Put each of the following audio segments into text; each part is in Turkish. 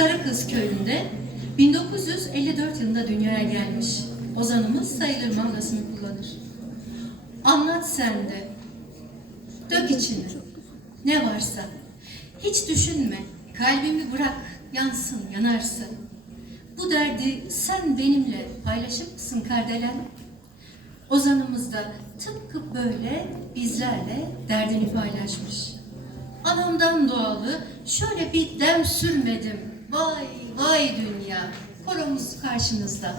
Sarıkız köyünde 1954 yılında dünyaya gelmiş. Ozanımız sayılır mavlasını kullanır. Anlat sen de, dök içini, ne varsa. Hiç düşünme, kalbimi bırak, yansın, yanarsın. Bu derdi sen benimle paylaşıp mısın kardelen? Ozanımız da tıpkı böyle bizlerle derdini paylaşmış. Anamdan doğalı şöyle bir dem sürmedim. Vay vay dünya. Koromuz karşınızda.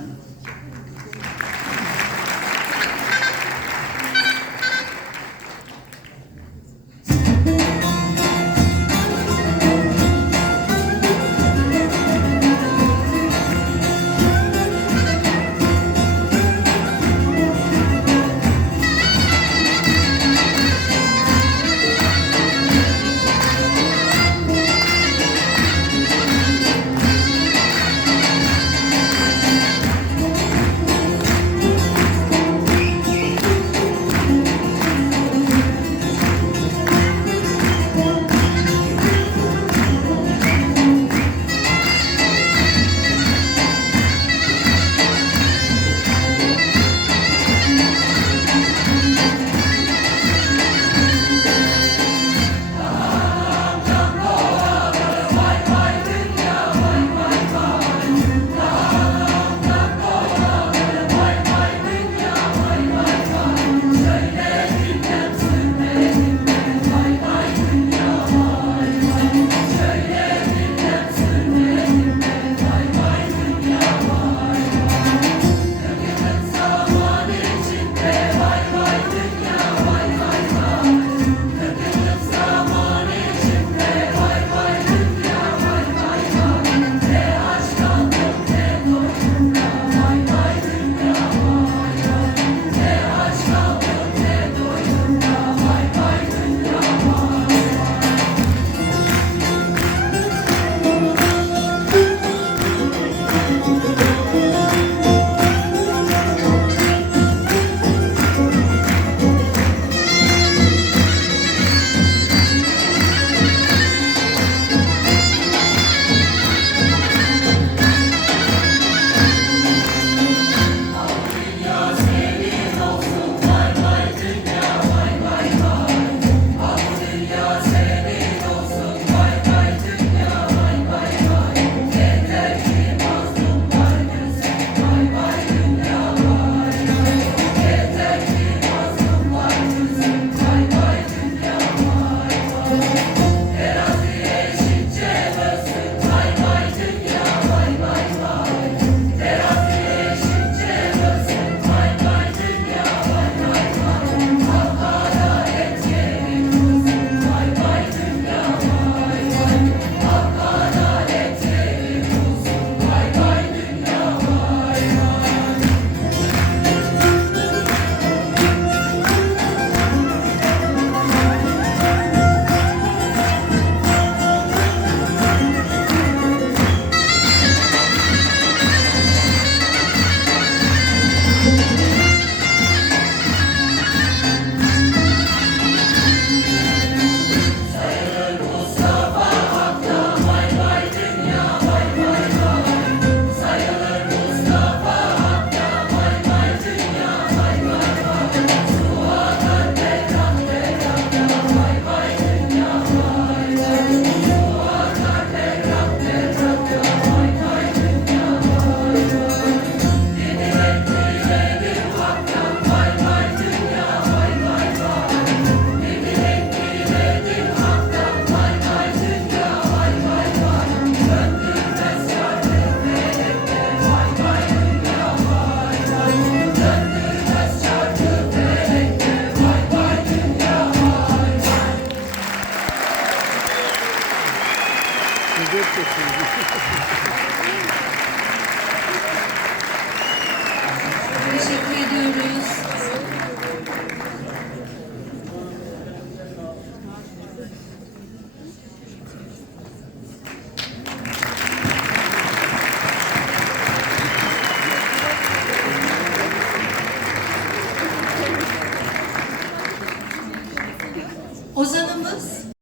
Teşekkür ediyoruz.